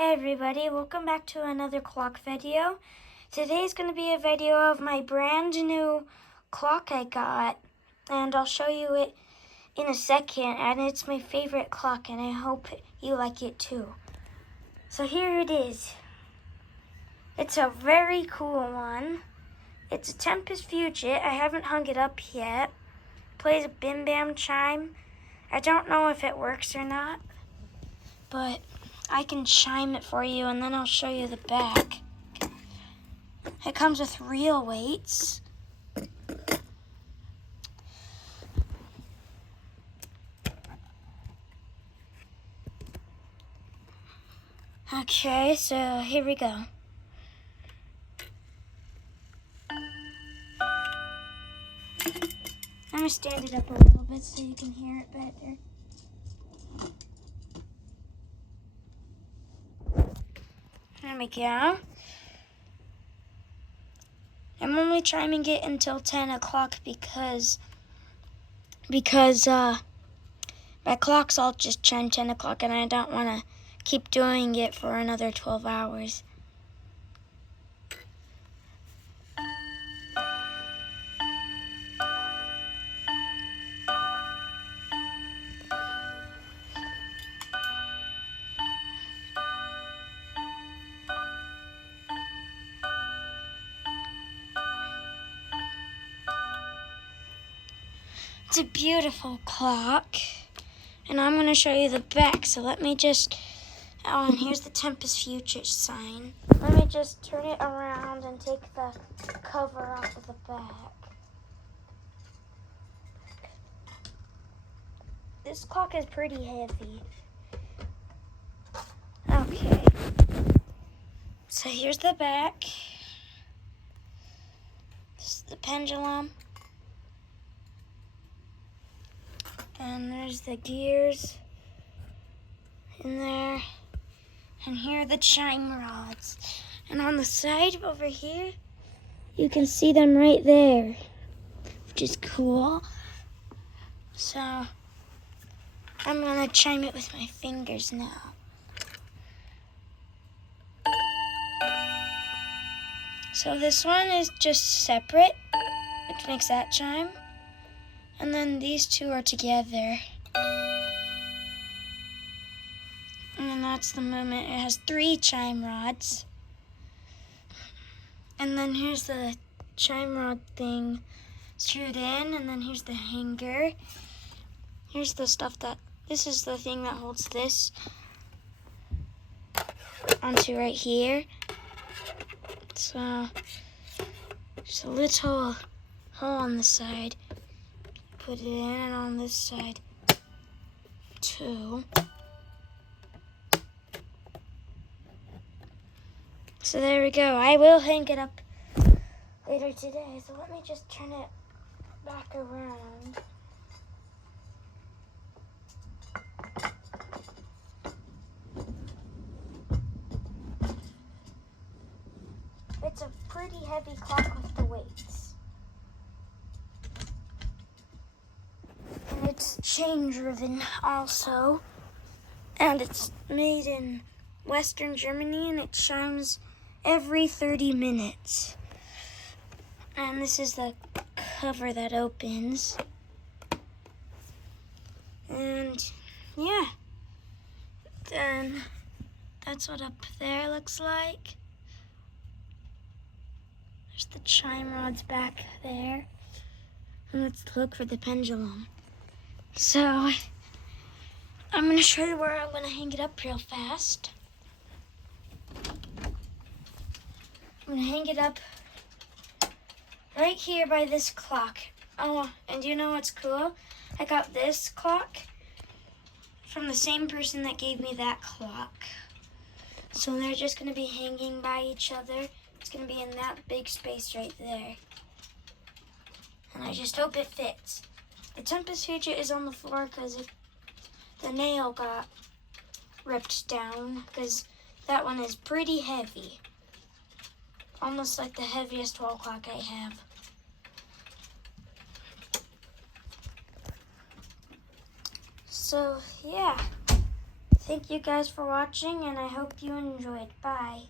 Hey everybody, welcome back to another clock video. Today's going to be a video of my brand new clock I got, and I'll show you it in a second, and it's my favorite clock, and I hope you like it too. So here it is. It's a very cool one. It's a Tempus Fugit. I haven't hung it up yet. It plays a bim bam chime. I don't know if it works or not, but I can chime it for you, and then I'll show you the back. It comes with real weights. Okay, so here we go. I'm gonna stand it up a little bit so you can hear it better. There we go. I'm only chiming it until 10 o'clock because my clocks all just chime 10 o'clock and I don't want to keep doing it for another 12 hours. It's a beautiful clock, and I'm going to show you the back, so let me just, oh, and here's the Tempus Fugit sign. Let me just turn it around and take the cover off of the back. This clock is pretty heavy. Okay, so here's the back. This is the pendulum. And there's the gears in there. And here are the chime rods. And on the side over here, you can see them right there, which is cool. So I'm gonna chime it with my fingers now. So this one is just separate, which makes that chime. And then these two are together. And then that's the movement. It has 3 chime rods. And then here's the chime rod thing screwed in. And then here's the hanger. Here's the stuff this is the thing that holds this onto right here. So there's a little hole on the side. Put it in, and on this side too. So there we go. I will hang it up later today. So let me just turn it back around. It's a pretty heavy clock with the weights. It's chain driven also, and it's made in Western Germany, and it chimes every 30 minutes. And this is the cover that opens. And yeah, then that's what up there looks like. There's the chime rods back there. And let's look for the pendulum. So, I'm going to show you where I'm going to hang it up real fast. I'm going to hang it up right here by this clock. Oh, and you know what's cool? I got this clock from the same person that gave me that clock. So they're just going to be hanging by each other. It's going to be in that big space right there. And I just hope it fits. The Tempus Fugit is on the floor because the nail got ripped down, because that one is pretty heavy. Almost like the heaviest wall clock I have. So, yeah. Thank you guys for watching, and I hope you enjoyed. Bye.